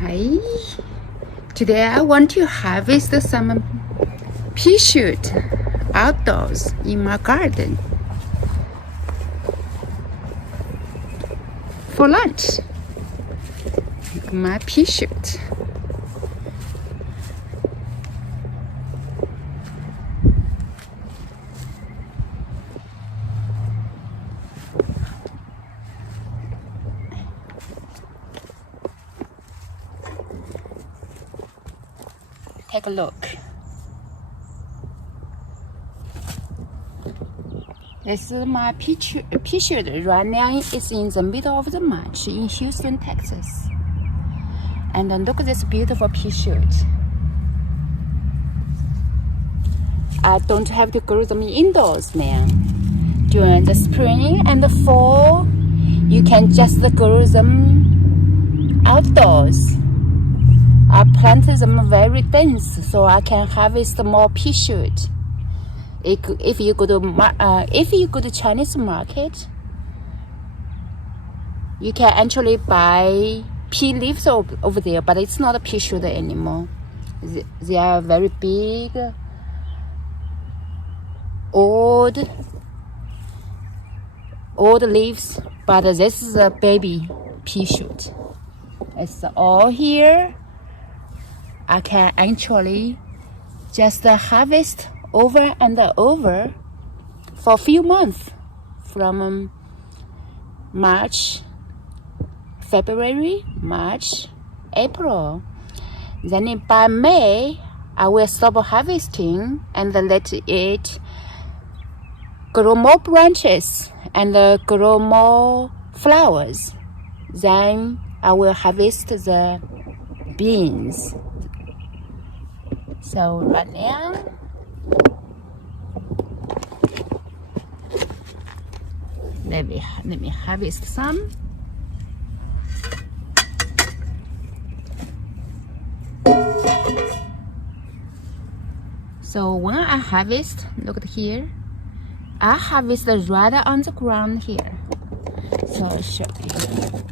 Hi. Today I want to harvest some pea shoot outdoors in my garden for lunch. My pea shoot. Take a look. This is my pea shoot. Right now it's in the middle of the March in Houston, Texas. And look at this beautiful pea shoot. I don't have to grow them indoors, man. During the spring and the fall, you can just grow them outdoors. I planted them very dense so I can harvest more pea shoot. If you go to Chinese market, you can actually buy pea leaves over there, but it's not a pea shoot anymore. They are very big, old leaves, but this is a baby pea shoot. It's all here. I can actually just harvest over and over for a few months from March, February, March, April. Then by May, I will stop harvesting and let it grow more branches and grow more flowers. Then I will harvest the beans. So right now, let me harvest some. So when I harvest, look at here, I harvest right on the ground here. So I'll show you.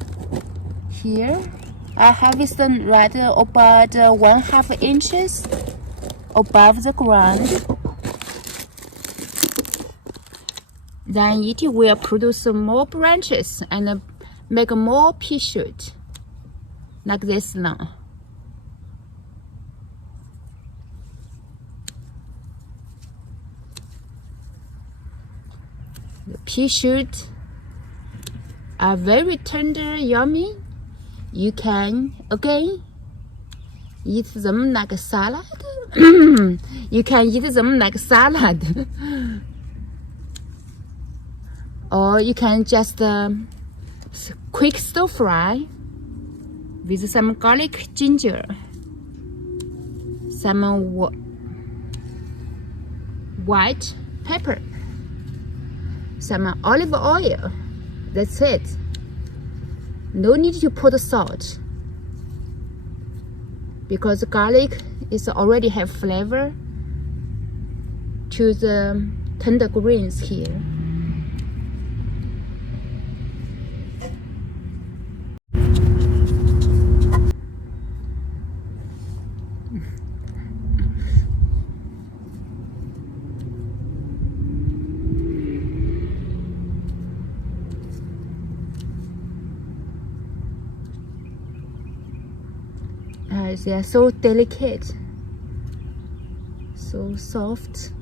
Here, I harvest right about 1/2 inches above the ground. Then it will produce more branches and make more pea shoot, like this now. The pea shoot are very tender, yummy. You can again eat them like a salad. You can eat them like salad. Or you can just quick stir fry with some garlic, ginger, some white pepper, some olive oil. That's it. No need to put salt because garlic is already have flavor to the tender greens here. They are so delicate, so soft.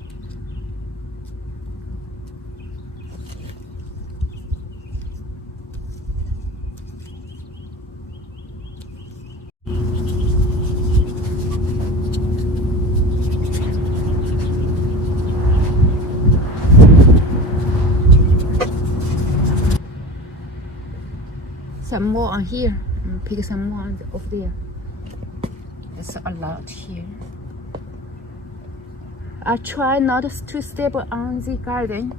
Some more on here, pick some more over there. It's a lot here. I try not to step on the garden.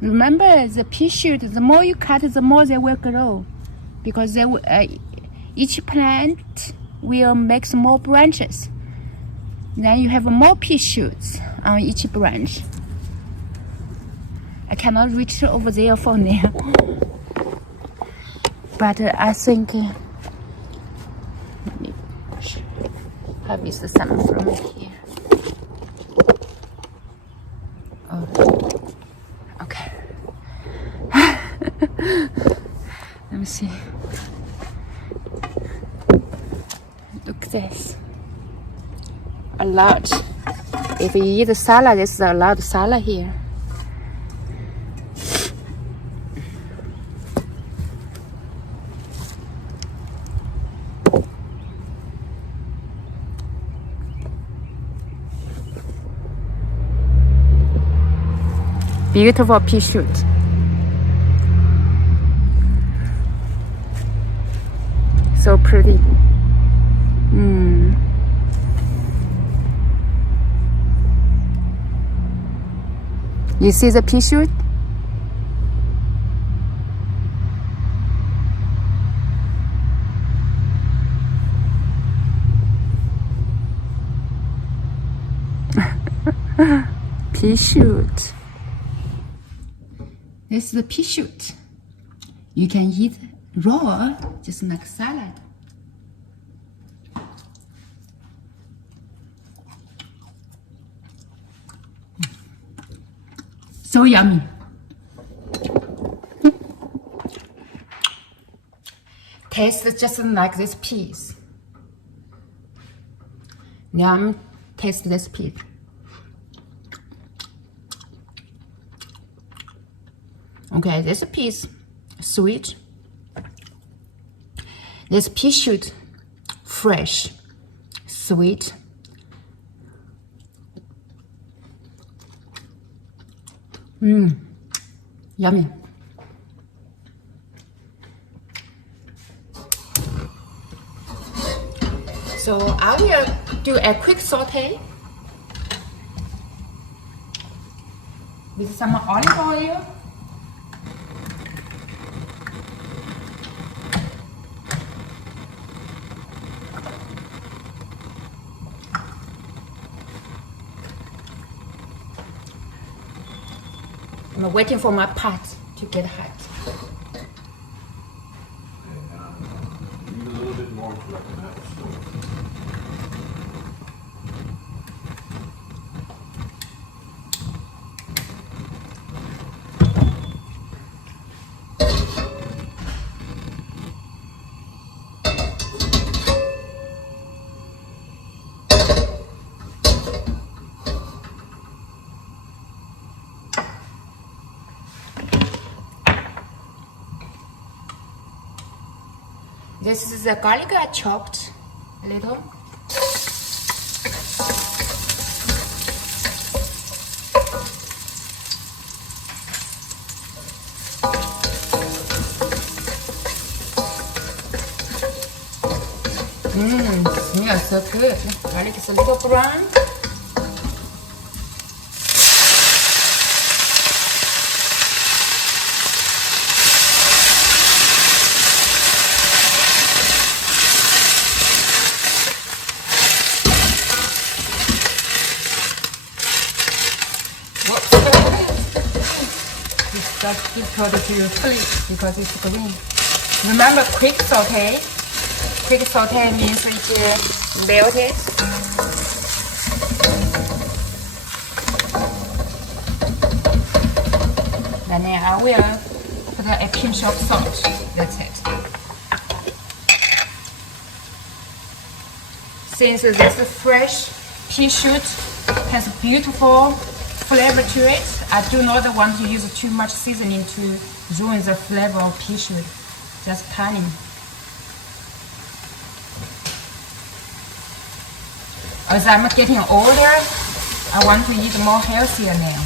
Remember, the pea shoot, the more you cut, the more they will grow. Because they will, each plant will make more branches. Then you have more pea shoots on each branch. I cannot reach over there for now. But I think let me harvest some from here. Oh, okay. Let me see. Look at this. A lot. If you eat salad, there's a lot of salad here. Beautiful pea shoot. So pretty. You see the pea shoot? Pea shoot. This is the pea shoot. You can eat raw, just like salad. So yummy. Tastes just like this peas. Yum, taste this pea. Okay, this piece, sweet. This pea shoot, fresh, sweet. Yummy. So I will do a quick saute with some olive oil. I'm waiting for my pot to get hot. Need a little bit more to reckon that. This is the garlic I chopped a little. Smells so good. Garlic is a little brown. That's difficult to flip because it's green. Remember, quick saute. Quick saute means it's melted. And then I will put a pinch of salt. That's it. Since this fresh pea shoot has beautiful flavor to it, I do not want to use too much seasoning to ruin the flavor of pea shoot. Just tiny. As I'm getting older, I want to eat more healthier now.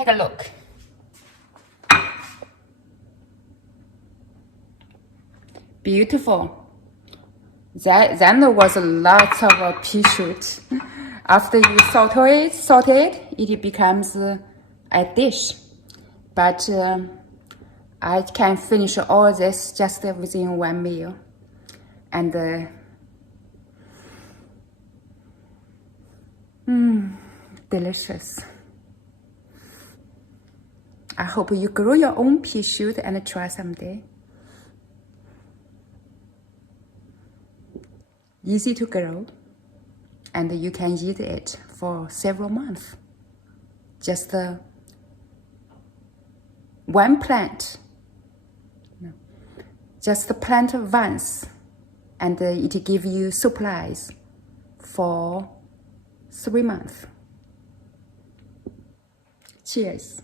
Take a look. Beautiful. Then there was a lot of pea shoot. After you saute it becomes a dish. But I can finish all this just within one meal. And delicious. I hope you grow your own pea shoot and try someday. Easy to grow, and you can eat it for several months. Just one plant. Just plant once, and it gives you supplies for 3 months. Cheers.